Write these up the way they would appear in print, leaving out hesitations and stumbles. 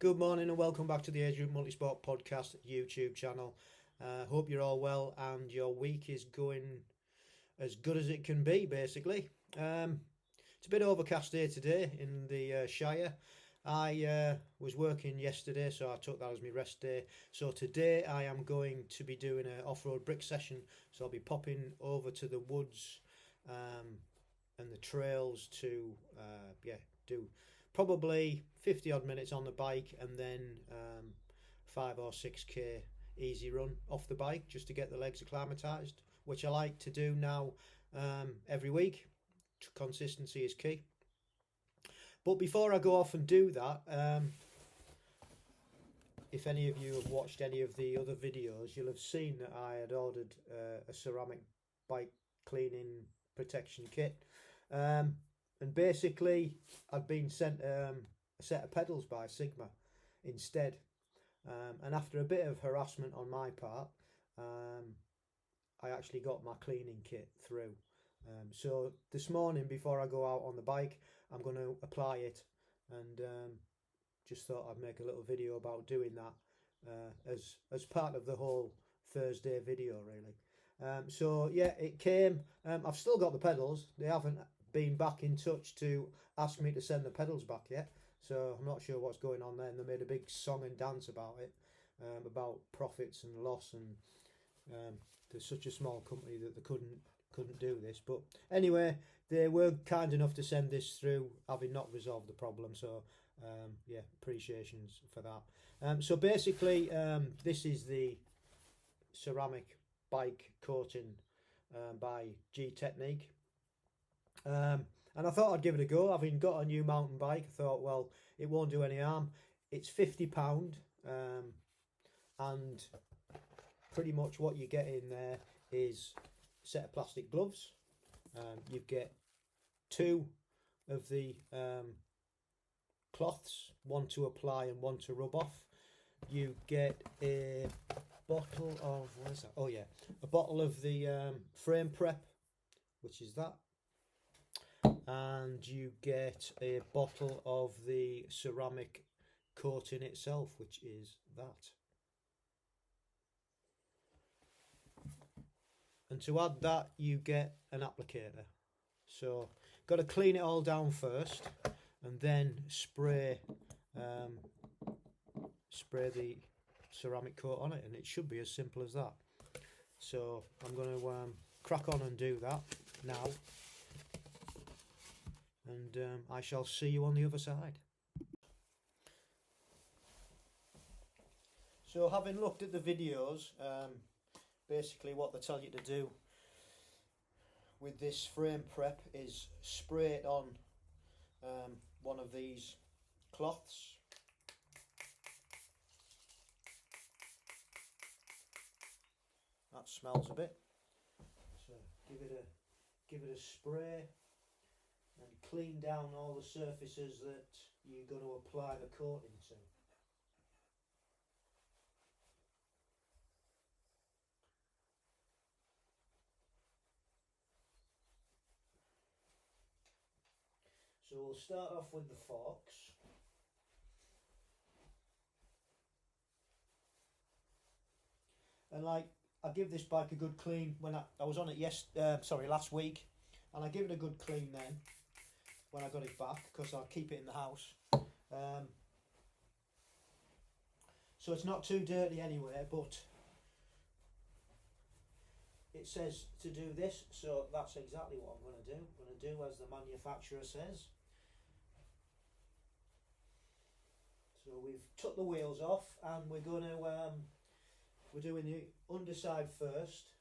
Good morning and welcome back to the Agegroup Multisport Podcast YouTube channel. Hope you're all well and your week is going as good as it can be, basically. It's a bit overcast here today in the Shire. I was working yesterday, so I took that as my rest day. So today I am going to be doing an off-road brick session. So I'll be popping over to the woods and the trails to do probably 50 odd minutes on the bike and then 5 or 6k easy run off the bike just to get the legs acclimatized, which I like to do now every week. Consistency is key. But before I go off and do that, if any of you have watched any of the other videos, you'll have seen that I had ordered a ceramic bike cleaning protection kit. And basically, I'd been sent a set of pedals by Sigma instead. And after a bit of harassment on my part, I actually got my cleaning kit through. So this morning, before I go out on the bike, I'm going to apply it, and just thought I'd make a little video about doing that as part of the whole Thursday video, really. So yeah, it came. I've still got the pedals. They haven't been back in touch to ask me to send the pedals back yet, so I'm not sure what's going on there. And they made a big song and dance about it, about profits and loss, and they're such a small company that they couldn't do this. But anyway, they were kind enough to send this through, having not resolved the problem. So yeah, appreciations for that. So basically, this is the ceramic bike coating by G Technique. And I thought I'd give it a go. Having got a new mountain bike, I thought, well, it won't do any harm. It's £50, and pretty much what you get in there is a set of plastic gloves. You get 2 of the cloths, one to apply and one to rub off. You get a bottle of, what is that? Oh yeah, a bottle of the frame prep, which is that. And you get a bottle of the ceramic coating itself, which is that. And to add that, you get an applicator. So got to clean it all down first, and then spray the ceramic coat on it, and it should be as simple as that. So I'm going to crack on and do that now. And I shall see you on the other side. So having looked at the videos, basically what they tell you to do with this frame prep is spray it on one of these cloths. That smells a bit. So give it a spray. And clean down all the surfaces that you're going to apply the coating to. So we'll start off with the forks. And I give this bike a good clean when I was on it last week, and I give it a good clean then when I got it back, because I'll keep it in the house. So it's not too dirty anyway, but it says to do this, so that's exactly what I'm going to do. I'm going to do as the manufacturer says. So we've took the wheels off, and we're going to we're doing the underside first.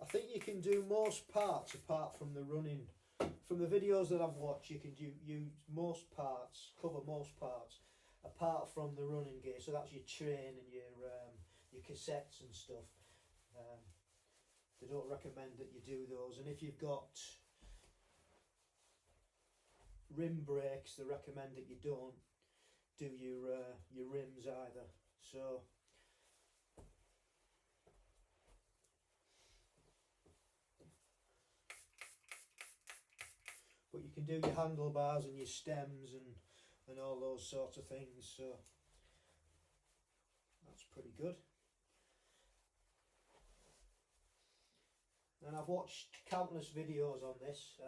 I think you can do most parts apart from the running. From the videos that I've watched, you can use most parts, cover most parts, apart from the running gear. So that's your train and your cassettes and stuff. They don't recommend that you do those. And if you've got rim brakes, they recommend that you don't do your rims either. So but you can do your handlebars and your stems and all those sorts of things, so that's pretty good. And I've watched countless videos on this,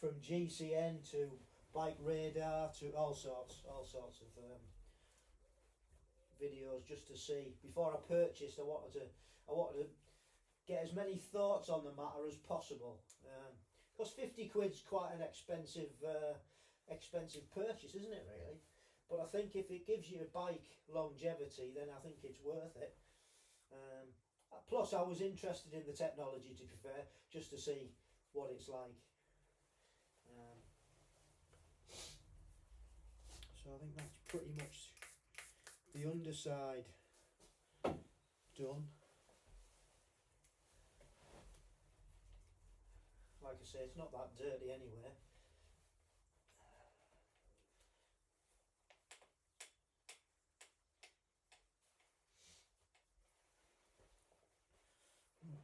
from GCN to Bike Radar to all sorts of videos, just to see. Before I purchased, I wanted to get as many thoughts on the matter as possible, because 50 quid's quite an expensive purchase, isn't it, really? But I think if it gives you a bike longevity, then I think it's worth it. Plus, I was interested in the technology, to be fair, just to see what it's like. So I think that's pretty much the underside done. Like I say, it's not that dirty anyway.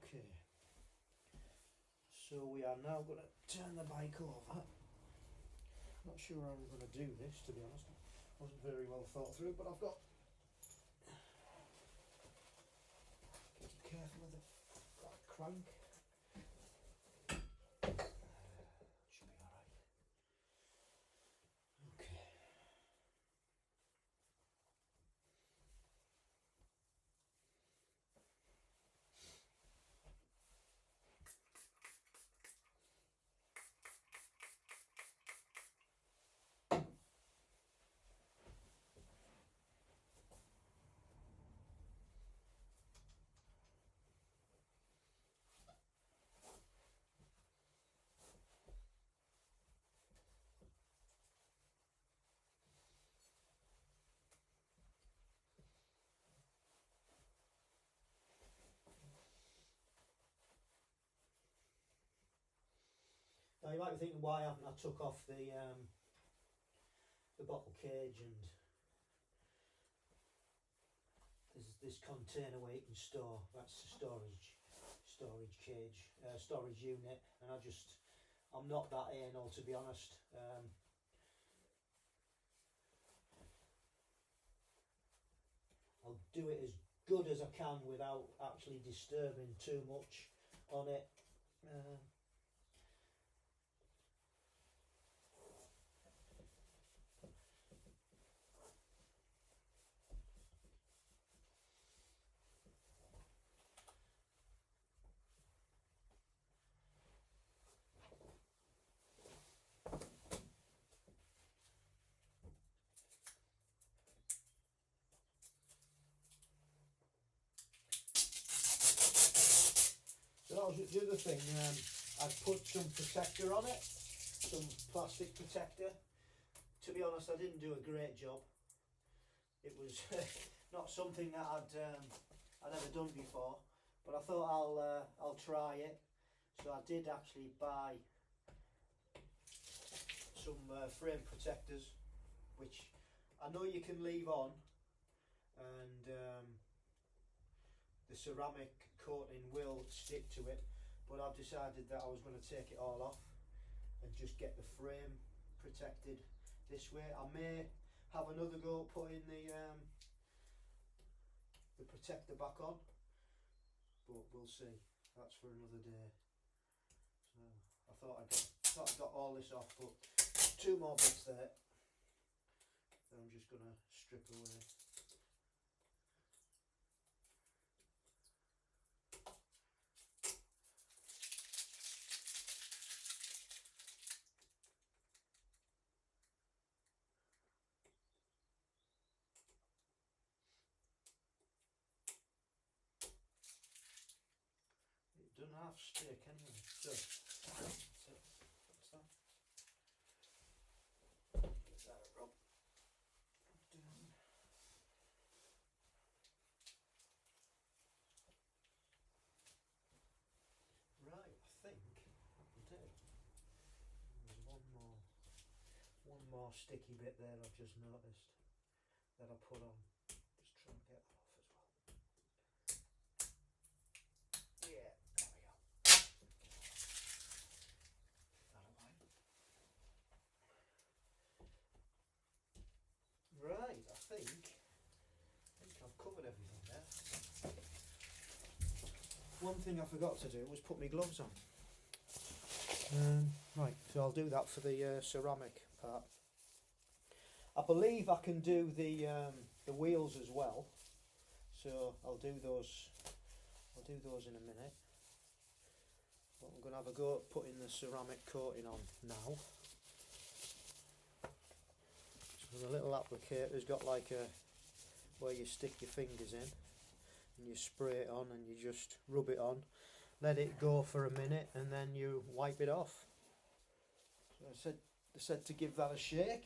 Okay, so we are now going to turn the bike over. Not sure how we're going to do this, to be honest. It wasn't very well thought through, but I've got to be careful with the crank. Should be alright. Okay. Now you might be thinking, why haven't I took off the bottle cage, and there's this container where you can store, that's the storage cage, storage unit, and I'm not that anal, to be honest. I'll do it as good as I can without actually disturbing too much on it. That was the other thing, I put some protector on it, some plastic protector. To be honest, I didn't do a great job. It was not something that I'd ever done before, but I thought I'll try it. So I did actually buy some frame protectors, which I know you can leave on, and the ceramic coating will stick to it, but I've decided that I was going to take it all off and just get the frame protected this way. I may have another go putting the protector back on, but we'll see. That's for another day. So I thought I got all this off, but two more bits there that I'm just going to strip away. Doesn't half stick anyway. So that's it. What's that? Give that a rub. Down. Right, I think that'll do. There's one more sticky bit there I've just noticed that I put on. Just try and get that off as well. Yeah. That'll wipe. one thing I forgot to do was put my gloves on. Right, so I'll do that for the ceramic part. I believe I can do the wheels as well, so I'll do those. I'll do those in a minute. But I'm going to have a go at putting the ceramic coating on now. So the little applicator's got like a where you stick your fingers in and you spray it on and you just rub it on, let it go for a minute and then you wipe it off. So I said to give that a shake.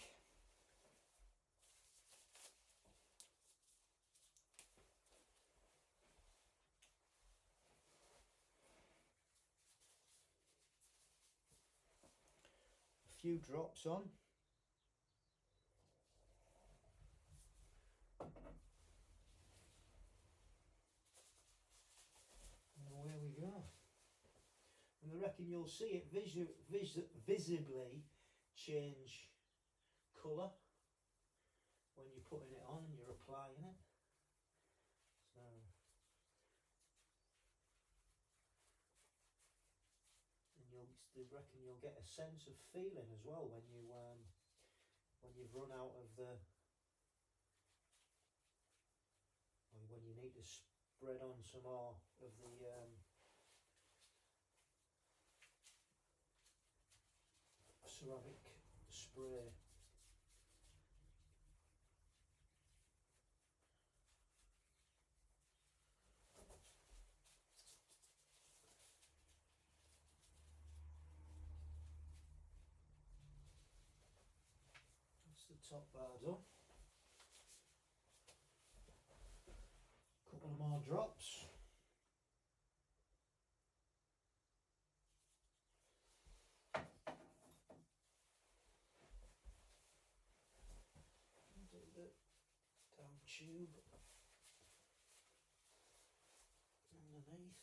A few drops on. Away we go. And I reckon you'll see it visibly change colour when you're putting it on and you're applying it. So and I reckon you'll get a sense of feeling as well when you've run out of the, or when you need to spread on some more of the ceramic spray. That's the top bar done. Couple of more drops. Do the down tube underneath.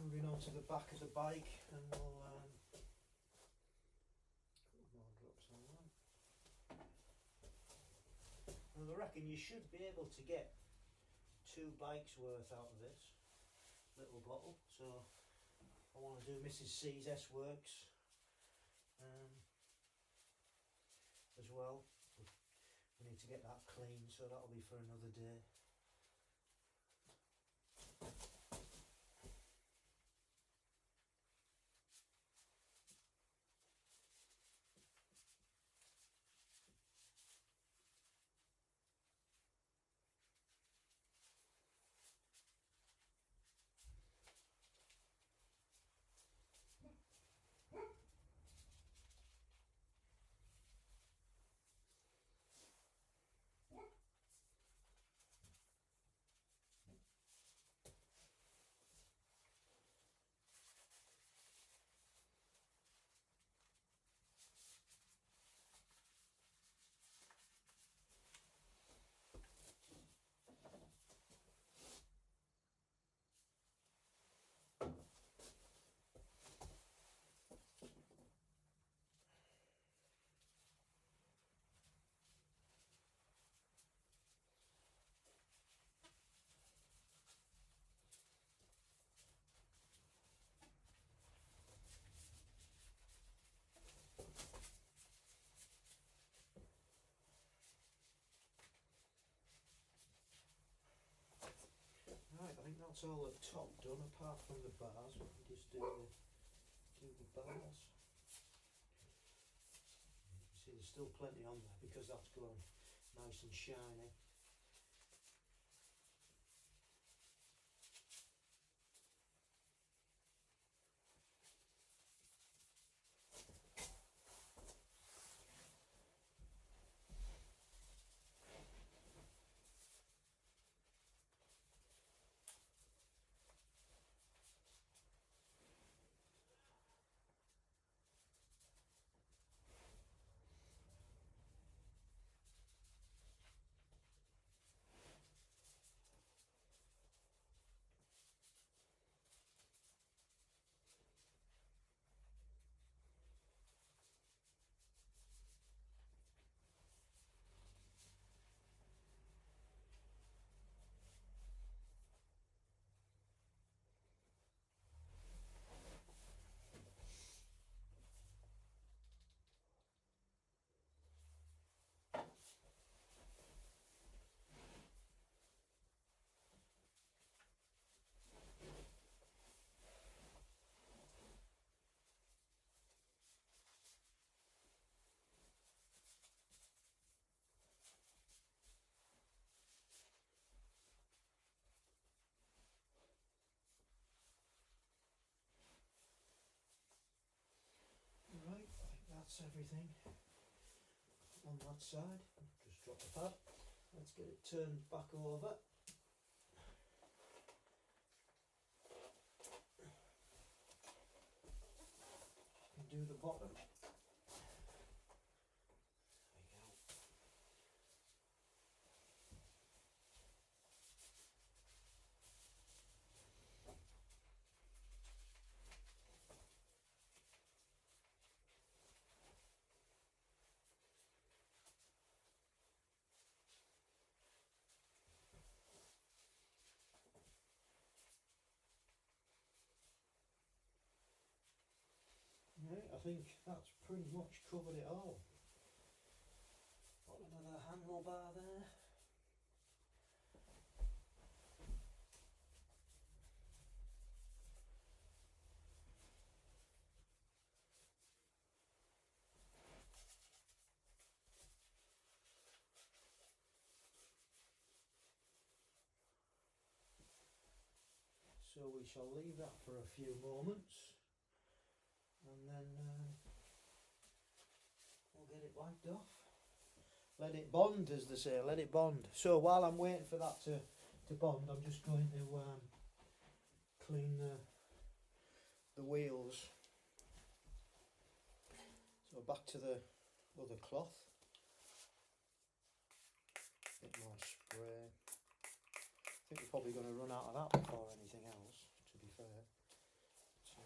Moving on to the back of the bike, and we'll put more drops on that. And I reckon you should be able to get 2 bikes worth out of this little bottle. So I want to do Mrs. C's S Works as well. We need to get that clean, so that'll be for another day. Right, I think that's all the top done, apart from the bars. We can just do the bars. See, there's still plenty on there because that's gone nice and shiny. that's everything on that side. Just drop the pad. Let's get it turned back over. And do the bottom. Right, I think that's pretty much covered it all. Bottom of the handlebar there. So we shall leave that for a few moments, and then we'll get it wiped off. Let it bond, as they say, let it bond. So while I'm waiting for that to bond, I'm just going to clean the wheels. So back to the other cloth. Bit more spray. I think we're probably going to run out of that before anything else, to be fair. So,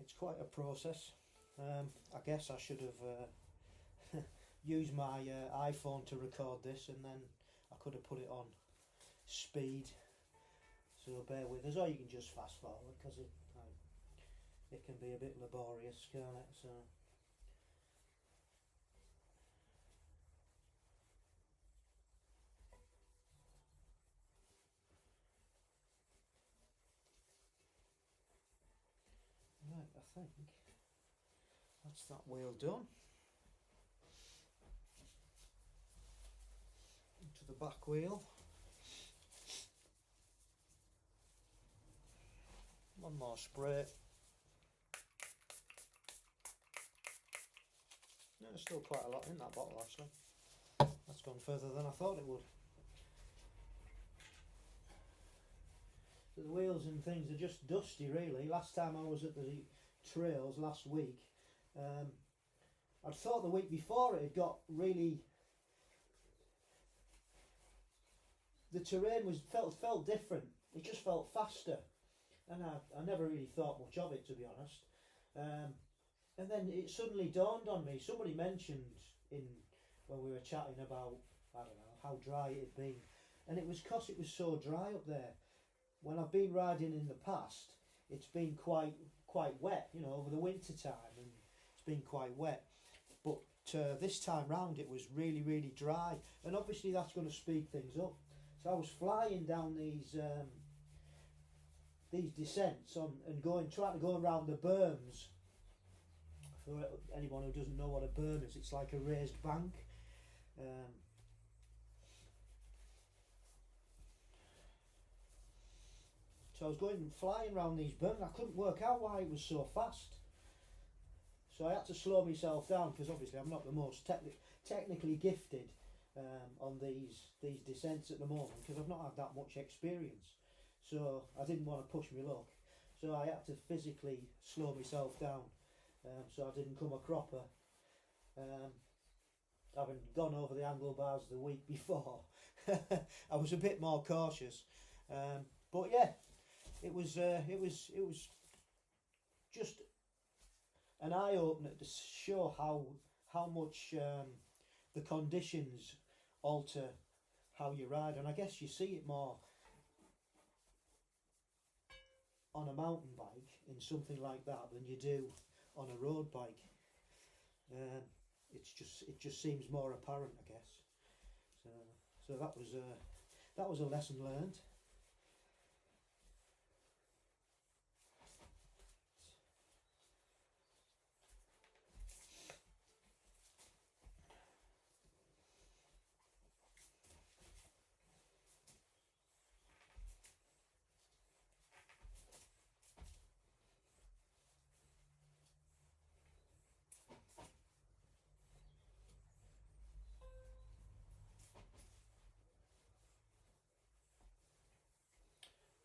it's quite a process. I guess I should have used my iPhone to record this, and then I could have put it on speed. So bear with us, or you can just fast forward, because it can be a bit laborious, can't it? So. Right, I think that's that wheel done. Into the back wheel. One more spray. No, there's still quite a lot in that bottle actually. That's gone further than I thought it would. So the wheels and things are just dusty really. Last time I was at the trails last week, I'd thought the week before it had got really, the terrain felt different. It just felt faster, and I never really thought much of it, to be honest. And then it suddenly dawned on me. Somebody mentioned when we were chatting about, I don't know, how dry it had been, and it was because it was so dry up there. When I've been riding in the past, it's been quite wet, you know, over the winter time, and it's been quite wet. But this time round, it was really, really dry, and obviously that's going to speed things up. So I was flying down these these descents on and trying to go around the berms. For anyone who doesn't know what a berm is, it's like a raised bank. So I was flying around these berms. I couldn't work out why it was so fast. So I had to slow myself down, because obviously I'm not the most technically gifted on these descents at the moment, because I've not had that much experience. So I didn't want to push my luck. So I had to physically slow myself down, so I didn't come a cropper. Having gone over the angle bars the week before, I was a bit more cautious. But yeah, it was just an eye opener to show how much the conditions alter how you ride, and I guess you see it more on a mountain bike in something like that than you do on a road bike. It just seems more apparent, I guess. So that was a lesson learned.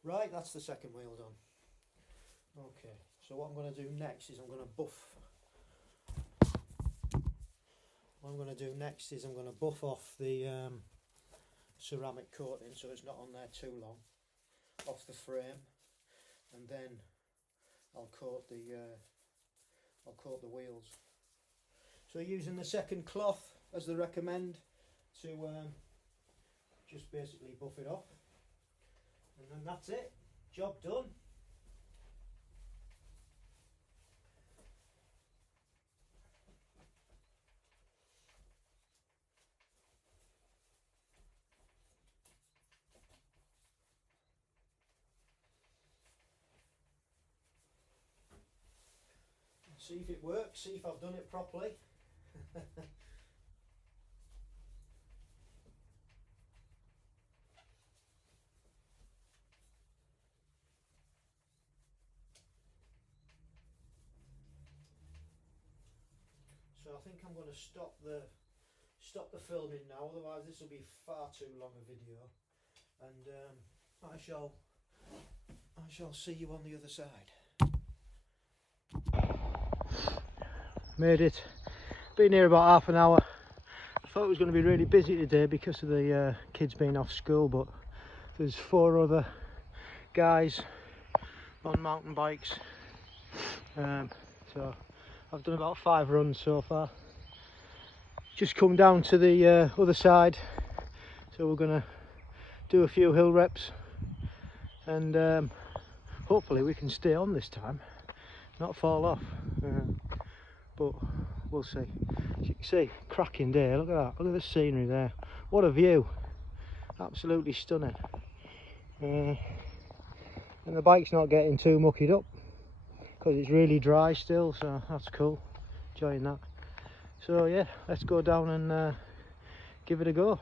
Right, that's the second wheel done. Okay, so what I'm going to do next is I'm going to buff off the ceramic coating so it's not on there too long, off the frame, and then I'll coat the wheels. So using the second cloth as they recommend to just basically buff it off. And then that's it, job done. See if it works, see if I've done it properly. So I think I'm going to stop the filming now, otherwise this will be far too long a video, and I shall see you on the other side. Made it. Been here about half an hour. I thought it was going to be really busy today because of the kids being off school, but there's 4 other guys on mountain bikes, so I've done about 5 runs so far. Just come down to the other side, so we're going to do a few hill reps, and hopefully we can stay on this time, not fall off, but we'll see. As you can see, cracking day. Look at that, look at the scenery there, what a view, absolutely stunning. And the bike's not getting too mucked up because it's really dry still, so that's cool, enjoying that. So yeah, let's go down and give it a go.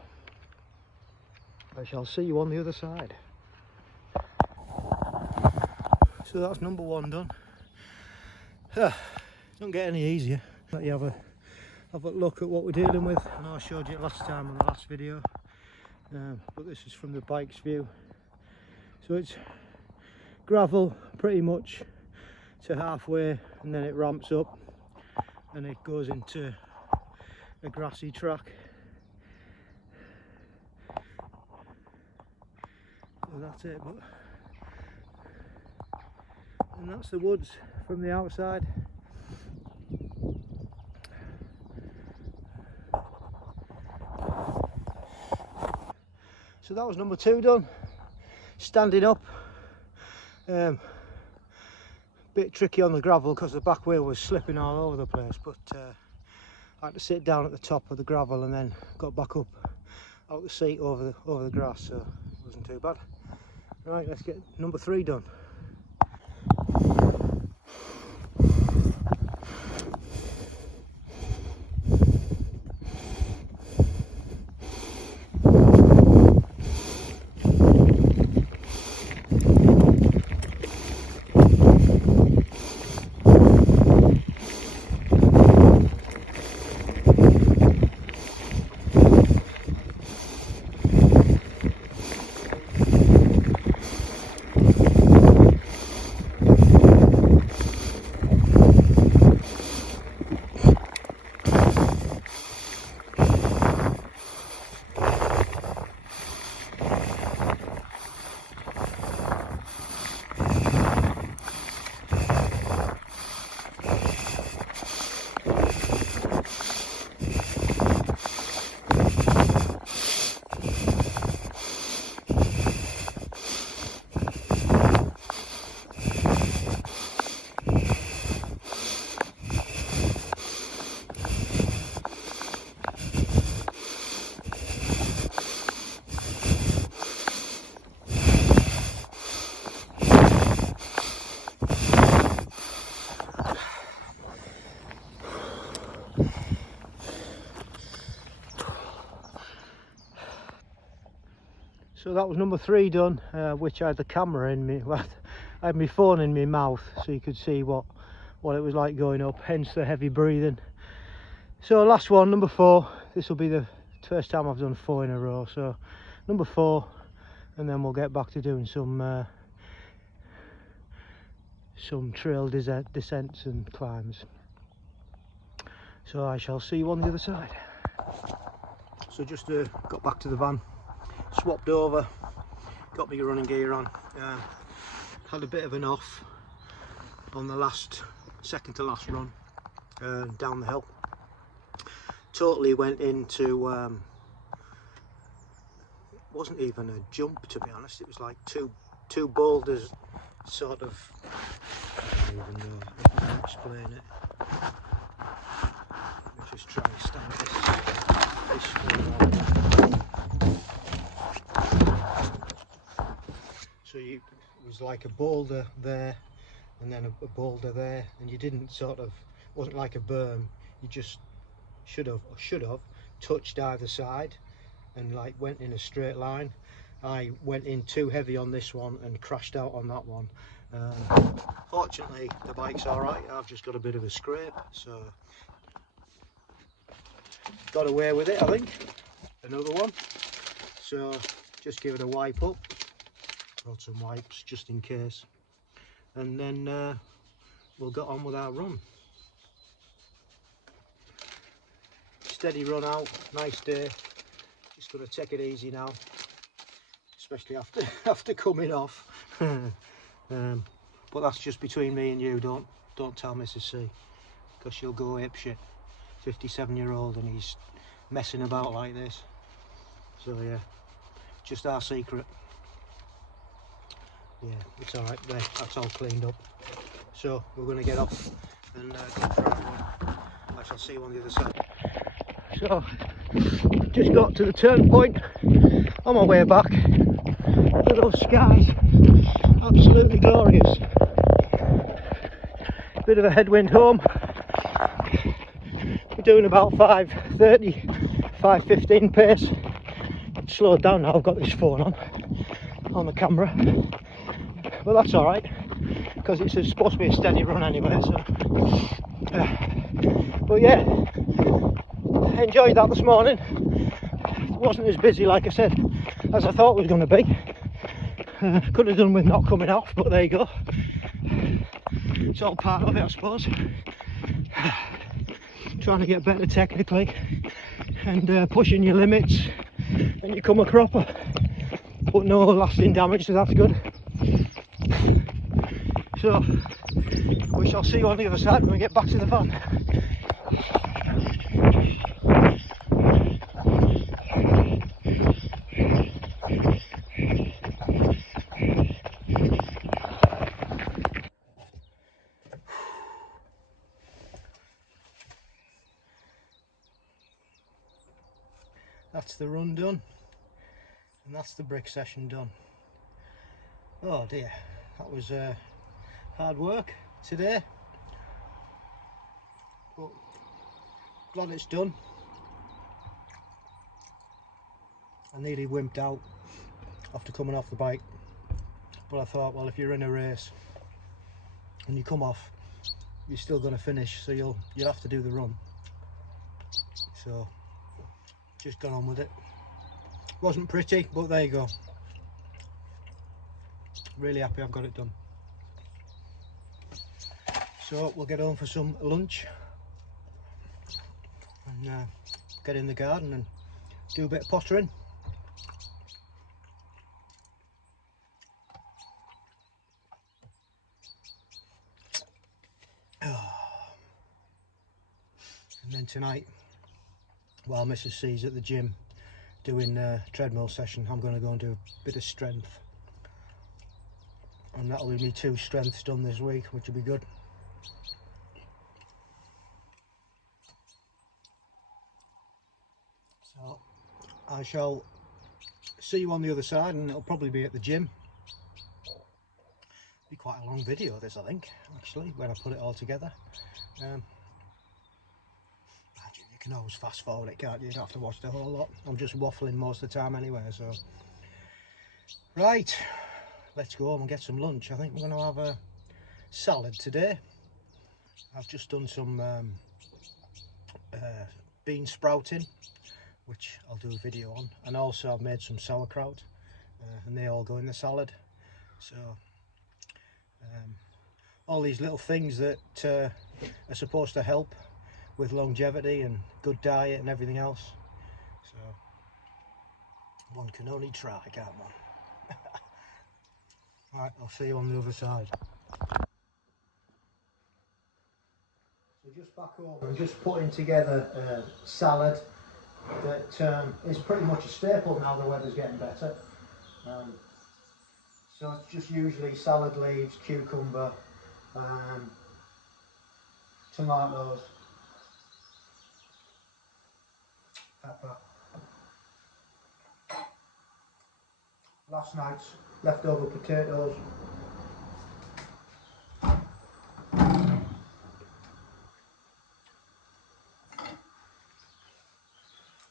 I shall see you on the other side. So that's number 1 done. Don't get any easier. Let you have a look at what we're dealing with. I know I showed you it last time on the last video, but this is from the bike's view. So it's gravel pretty much to halfway, and then it ramps up and it goes into a grassy track. So that's it, and that's the woods from the outside. So that was number 2 done, standing up. Bit tricky on the gravel because the back wheel was slipping all over the place, but I had to sit down at the top of the gravel and then got back up out the seat over the grass, so it wasn't too bad. Right, let's get number 3 done. So that was number 3 done, which I had the camera in me. Well, I had my phone in my mouth so you could see what it was like going up, hence the heavy breathing. So last one, number 4. This will be the first time I've done 4 in a row. So number 4, and then we'll get back to doing some trail descents and climbs. So I shall see you on the other side. So just got back to the van, swapped over, got my running gear on, had a bit of an off on the second to last run down the hill. Totally went into, wasn't even a jump to be honest, it was like two boulders sort of, I don't even know if I can explain it. Let me just try and stand this phone. So it was like a boulder there and then a boulder there, and you didn't wasn't like a berm, you just should have touched either side and like went in a straight line. I went in too heavy on this one and crashed out on that one. Fortunately the bike's alright, I've just got a bit of a scrape, so got away with it I think. Another one, so just give it a wipe up, brought some wipes just in case, and then we'll get on with our run. Steady run out, nice day, just going to take it easy now, especially after coming off. But that's just between me and you, don't tell Mrs. C, because she'll go apeshit. 57-year-old and he's messing about like this. So yeah, just our secret. Yeah, it's alright there, that's all cleaned up. So we're going to get off and go for our run. I shall see you on the other side. So, just got to the turn point on my way back. Look at those skies, absolutely glorious. Bit of a headwind home. We're doing about 5:30, 5:15 pace. Slowed down now, I've got this phone on the camera. But that's alright, because it's supposed to be a steady run anyway, so. But yeah, enjoyed that this morning. It wasn't as busy, like I said, as I thought it was going to be. Could have done with not coming off, but there you go. It's all part of it, I suppose. Trying to get better technically and pushing your limits, and you come a cropper. But no lasting damage, so that's good. So we shall see you on the other side when we get back to the van. That's the run done, and that's the brick session done. Oh dear, that was hard work today, but glad it's done. I nearly wimped out after coming off the bike, but I thought, well, if you're in a race and you come off, you're still going to finish, so you'll have to do the run. So just got on with it. Wasn't pretty, but there you go. Really happy I've got it done. So we'll get home for some lunch and get in the garden and do a bit of pottering. And then tonight, while Mrs. C's at the gym doing a treadmill session, I'm going to go and do a bit of strength. And that'll be me 2 strengths done this week, which will be good. So I shall see you on the other side, and it'll probably be at the gym. Be quite a long video this, I think, actually, when I put it all together. You can always fast forward it, can't you? You don't have to watch the whole lot. I'm just waffling most of the time anyway, so. Right, let's go home and get some lunch. I think we're going to have a salad today. I've just done some bean sprouting, which I'll do a video on, and also I've made some sauerkraut, and they all go in the salad. So all these little things that are supposed to help with longevity and good diet and everything else. So one can only try, can't one? Right, I'll see you on the other side. So just back home, I'm just putting together a salad that is pretty much a staple now the weather's getting better. So it's just usually salad leaves, cucumber, tomatoes, pepper. Last night's leftover potatoes.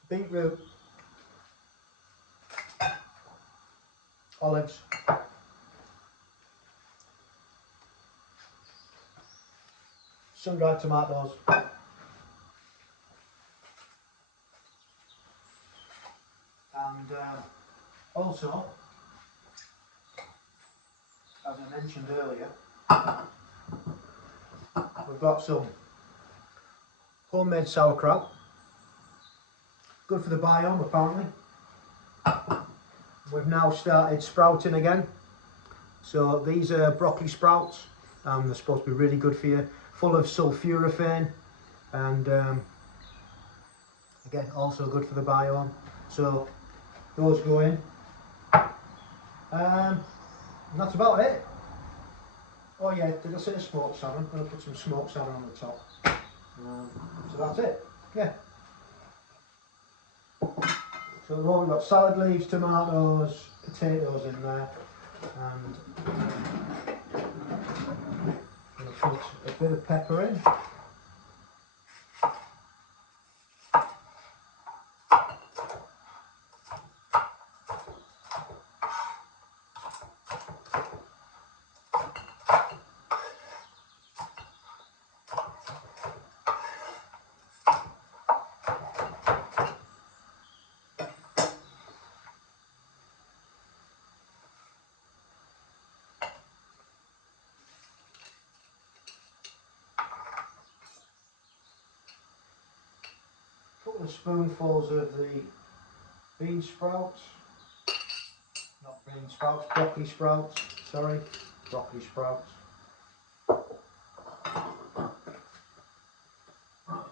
Beetroot. Olives. Sun-dried tomatoes. And also, as I mentioned earlier, we've got some homemade sauerkraut. Good for the biome, apparently. We've now started sprouting again. So these are broccoli sprouts. They're supposed to be really good for you. Full of sulforaphane, and again, also good for the biome. So those go in. And that's about it. Oh yeah, did I say smoked salmon? I'm going to put some smoked salmon on the top. So that's it. Yeah. So we've got salad leaves, tomatoes, potatoes in there, and I'm going to put a bit of pepper in. Couple of spoonfuls of the bean sprouts, not bean sprouts, broccoli sprouts, sorry, broccoli sprouts.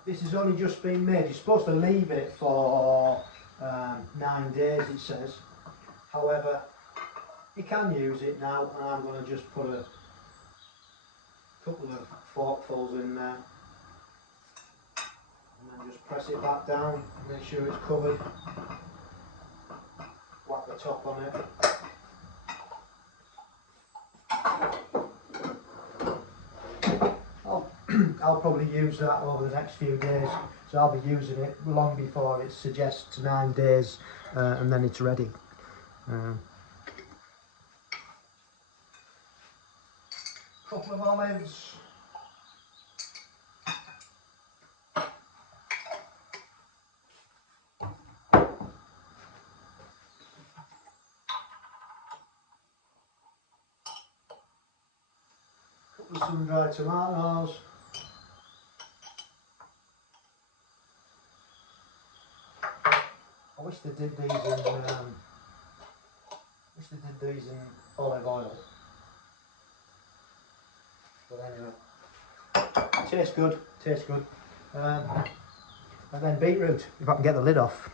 This has only just been made. You're supposed to leave it for 9 days, it says. However, you can use it now, and I'm going to just put a couple of forkfuls in there. And then just press it back down, make sure it's covered. Whack the top on it. I'll probably use that over the next few days, so I'll be using it long before it suggests 9 days, and then it's ready. Couple of olives. sun-dried tomatoes. I wish they did these in olive oil. But anyway, tastes good. And then beetroot, if I can get the lid off.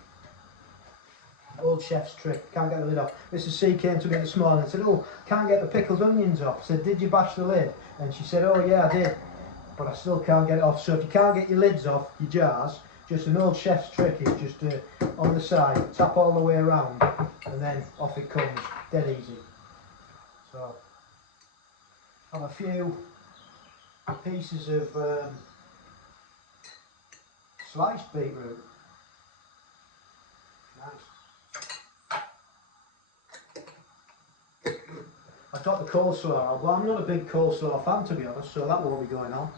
Old chef's trick, can't get the lid off. Mrs. C came to me this morning and said, "Oh, can't get the pickled onions off." I said, "Did you bash the lid?" And she said, "Oh yeah, I did, but I still can't get it off." So if you can't get your lids off, your jars, just an old chef's trick is just on the side, tap all the way around, and then off it comes, dead easy. So, have a few pieces of sliced beetroot. Nice. I've got the coleslaw out, but I'm not a big coleslaw fan, to be honest, so that won't be going on.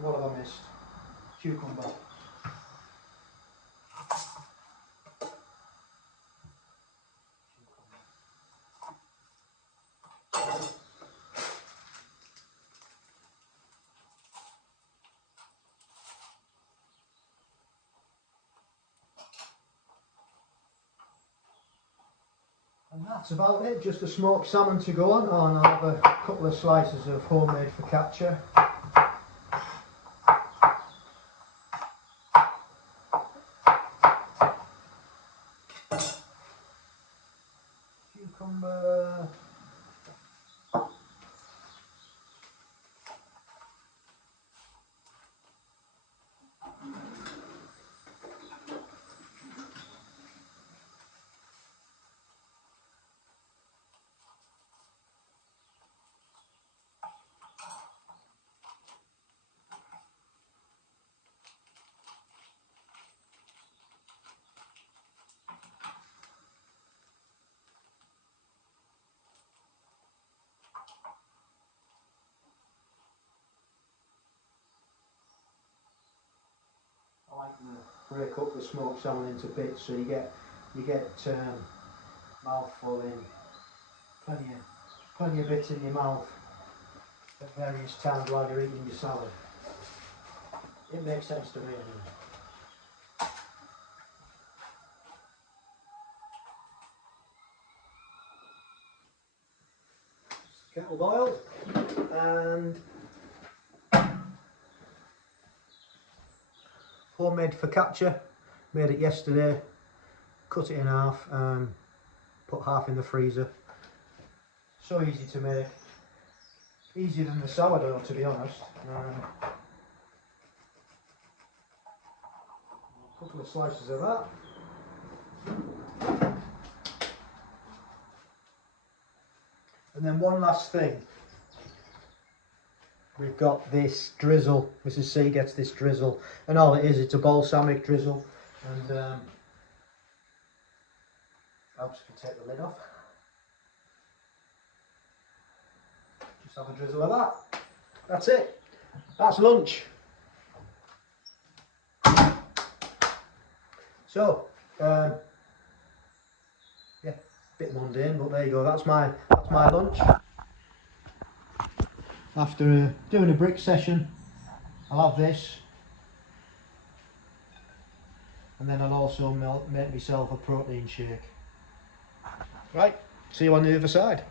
What have I missed? Cucumber. And that's about it, just a smoked salmon to go on, and I'll have a couple of slices of homemade focaccia. Cucumber. I like to break up the smoked salmon into bits, so you get mouthful in, plenty of bits in your mouth at various times while you're eating your salad. It makes sense to me anyway. Kettle boiled, and homemade focaccia, made it yesterday, cut it in half, put half in the freezer. So easy to make, easier than the sourdough, to be honest. A couple of slices of that. And then one last thing, we've got this drizzle. Mrs. C gets this drizzle, and all it is, it's a balsamic drizzle, and helps if you take the lid off. Just have a drizzle of that. That's it. That's lunch. So, yeah, bit mundane, but there you go. That's my lunch. After doing a brick session, I'll have this, and then I'll also make myself a protein shake. Right, see you on the other side.